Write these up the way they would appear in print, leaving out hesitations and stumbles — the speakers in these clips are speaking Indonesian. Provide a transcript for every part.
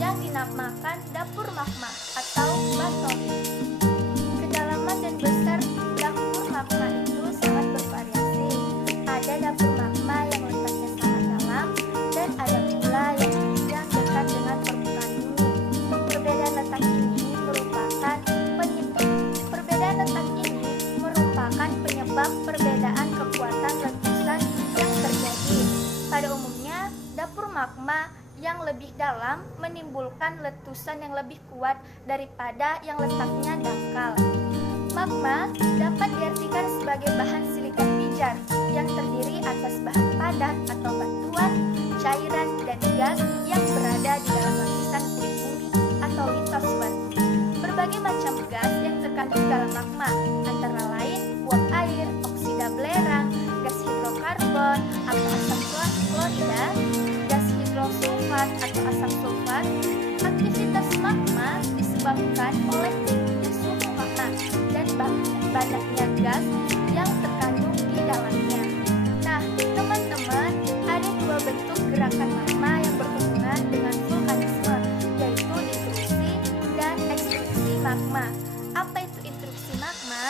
yang dinamakan dapur magma atau batolit. Kedalaman dan besar dapur magma itu sangat bervariasi. Ada dapur magma yang letaknya sangat dalam dan ada pula yang dekat dengan permukaan bumi. Perbedaan letak ini merupakan penyebab perbedaan kekuatan letusan yang terjadi. Pada umumnya, dapur magma yang lebih dalam menimbulkan letusan yang lebih kuat daripada yang letaknya dangkal. Magma dapat diartikan sebagai bahan silikat pijar yang terdiri atas bahan padat atau batuan, cairan, dan gas yang berada di dalam lapisan kulit bumi atau litosfer. Berbagai macam gas yang terkandung dalam magma, antara lain uap air, oksida belerang, gas hidrokarbon atau asam klorida, gas hidrosulfat atau asam sulfat. Aktivitas magma disebabkan oleh tingginya suhu magma dan banyaknya gas yang terkandung di dalamnya. Nah, teman-teman, ada dua bentuk gerakan magma yang berhubungan dengan vulkanisme, yaitu intrusi dan ekstruksi magma. Apa itu intruksi magma?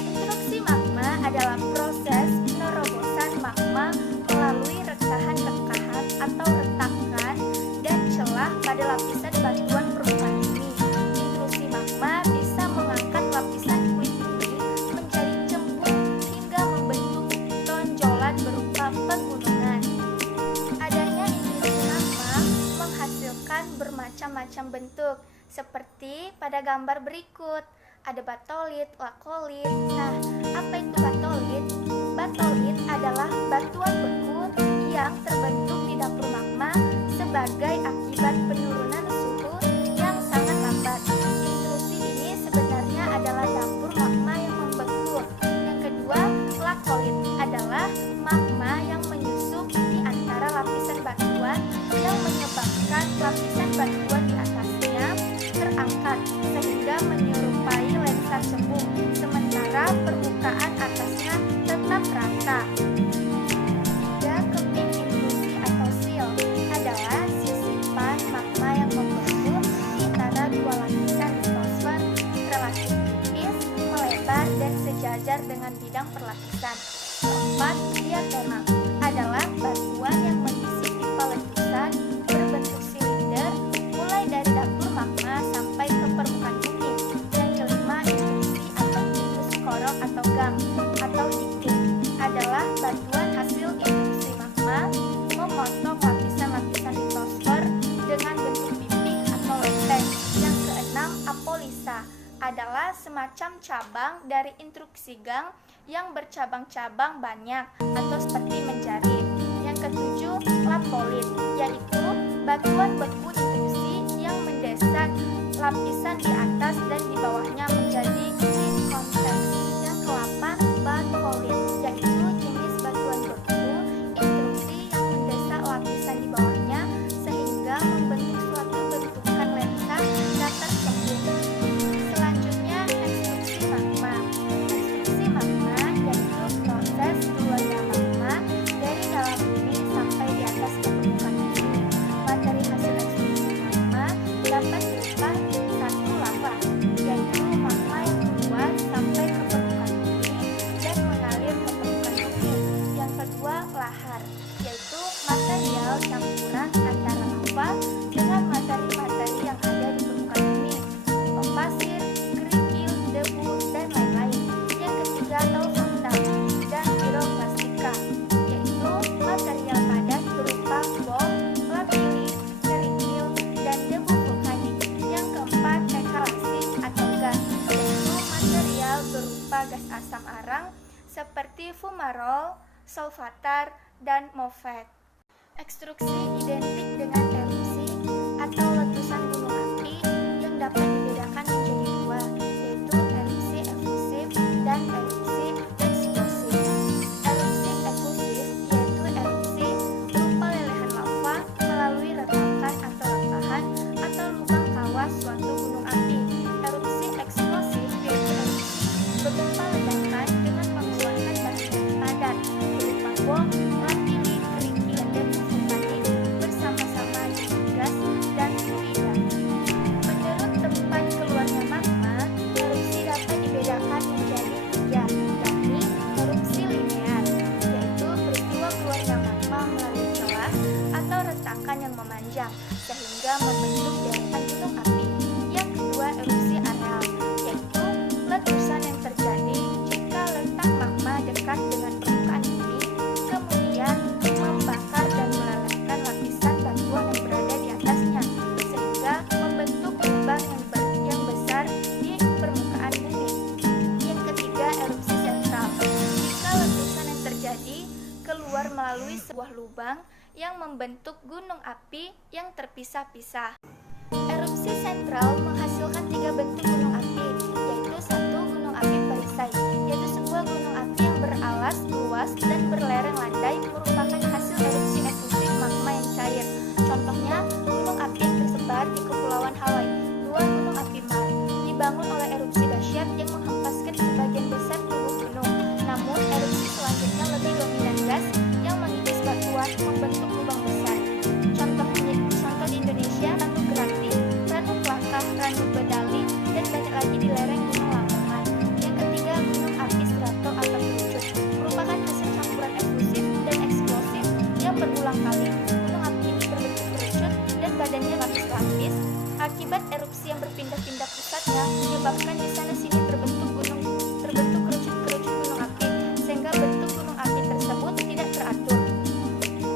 Intruksi magma adalah proses penerobosan magma melalui rekahan-rekahan atau retakan dan celah pada lapisan batuan permukaan bumi. Intrusi magma bisa mengangkat lapisan kulit bumi menjadi cembung hingga membentuk tonjolan berupa pegunungan. Adanya intrusi magma menghasilkan bermacam-macam bentuk, seperti pada gambar berikut. Ada batolit, lakolit. Nah, apa itu batolit? Batolit adalah batuan beku yang terbentuk di dapur magma sebagai akibat penurunan suhu yang sangat lambat. Intrusi ini sebenarnya adalah dapur magma yang membeku. Yang kedua, lakolit adalah magma yang menyusup di antara lapisan batuan yang menyebabkan lapisan batuan di atasnya terangkat sehingga menyerupai lensa cembung, sementara permukaan atasnya tetap rata. Tiga, keping intrusi atau seal adalah sisipan magma yang membeku di antara dua lapisan litosfer relatif tipis, melebar, dan sejajar dengan bidang perlapisan. Keempat, diaterma adalah batuan yang mengisi pipa letusan berbentuk silinder mulai dari dapur magma sampai ke permukaan bumi. Yang kelima, intrusi atau intrusi korok atau gang atau dikit adalah batuan hasil intrusi magma memotong lapisan-lapisan litosfer dengan bentuk pipih atau lempeng. Yang keenam, apolisa adalah semacam cabang dari intrusi gang yang bercabang-cabang banyak atau seperti menjarit. Yang ketujuh, lapolit, yaitu batuan beku intrusi yang mendesak lapisan di atas dan di bawahnya menjadi konteks. Yang ke-8, batolit, yaitu jenis batuan beku intrusi yang mendesak lapisan di bawahnya sehingga membentuk suatu bentukan lensa datar cembung. Selanjutnya, ekstruksi magma. Ekstruksi magma yaitu proses keluarnya magma dari dalam bumi sampai di atas permukaan bumi. Materi hasil ekstruksi magma dapat berupa satu, lava, yaitu magma yang keluar sampai ke permukaan bumi dan mengalir ke permukaan bumi. Yang kedua, lahar, yaitu material campuran antara lava dengan materi-materi yang ada di permukaan bumi, berupa pasir, kerikil, debu, dan lain-lain. Yang ketiga, lava dan piroklastika, yaitu material padat berupa bom, lapili, kerikil, dan debu vulkanik. Yang keempat, ekalasi atau gas, yaitu material berupa gas asam arang seperti fumarol, solvatar, dan movet. Ekstruksi identik dengan erupsi atau letusan gunung api yang dapat dibedakan menjadi dua, yaitu erupsi efusif dan erupsi eksplosif. Erupsi efusif yaitu erupsi berupa lelehan lava melalui retakan atau rekahan atau lubang kawah suatu gunung api. Erupsi eksplosif yaitu erupsi berupa ledakan dengan mengeluarkan bahan padat berupa bom, lapili, kerikil, dan debu vulkanik bersama-sama membentuk deretan gunung api. Yang kedua, erupsi areal, yaitu letusan yang terjadi jika letak magma dekat dengan permukaan bumi, kemudian membakar dan melelehkan lapisan batuan yang berada di atasnya, sehingga membentuk lubang yang besar di permukaan bumi. Yang ketiga, erupsi sentral. Jika letusan yang terjadi keluar melalui sebuah lubang yang membentuk gunung api yang terpisah-pisah. Erupsi sentral menghasilkan 3 bentuk gunung api, yaitu 1. Gunung api perisai, yaitu sebuah gunung api yang beralas luas dan berlereng landai, merupakan hasil erupsi efusif magma yang cair. Contohnya, gunung api yang tersebar di Kepulauan Hawaii. 2. Gunung api mar, dibangun oleh erupsi dahsyat yang menghempaskan sebagian besar tubuh gunung. Namun, erupsi selanjutnya lebih dominan gas yang mengikis batuan membentuk lubang besar. Contoh di Indonesia, Ranu Gerapi, Ranu Klakah, Ranu Bedali, dan banyak lagi di lereng Gunung Lamongan. Yang ketiga, gunung api strato atau kerucut, merupakan hasil campuran efusif dan eksplosif yang berulang kali. Gunung api ini berbentuk kerucut dan badannya lapis-lapis. Akibat erupsi yang berpindah-pindah pusatnya, menyebabkan di sana sini terbentuk kerucut-kerucut gunung api, sehingga bentuk gunung api tersebut tidak teratur.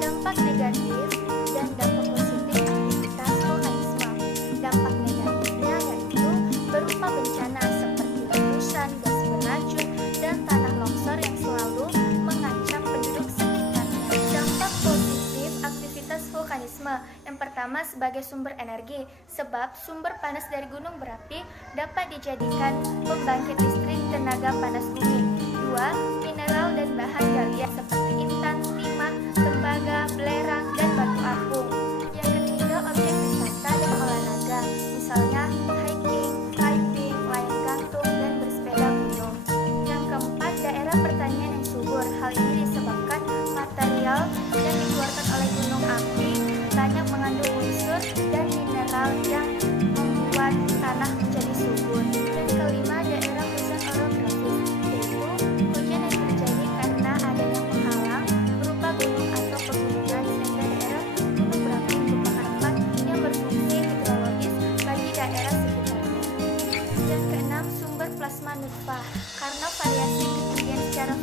Dampak negatif dan dampak positif aktivitas vulkanisme. Dampak negatifnya yaitu berupa bencana seperti letusan, gas beracun, dan tanah longsor yang selalu mengancam penduduk sekitarnya. Dampak positif aktivitas vulkanisme. Yang pertama, sebagai sumber energi, sebab sumber panas dari gunung berapi dapat dijadikan pembangkit listrik tenaga panas bumi. 2. Mineral dan bahan galian seperti intan, timah, tembaga, belerang, dan batu apung. Yang ketiga, objek wisata dan olahraga, misalnya hiking, climbing, layang gantung, dan bersepeda gunung. Yang keempat, daerah pertanian yang subur. Hal ini disebabkan material yang dikeluarkan oleh gunung api banyak mengandung unsur dan mineral yang membuat tanah menjadi subur. Dan kelima, daerah hujan orografis, yaitu hujan yang terjadi karena adanya penghalang berupa gunung atau pegunungan, sehingga daerah gunung berapi merupakan tempat yang berfungsi hidrologis bagi daerah sekitarnya. Dan keenam, sumber plasma nutfah, karena variasi ketinggian secara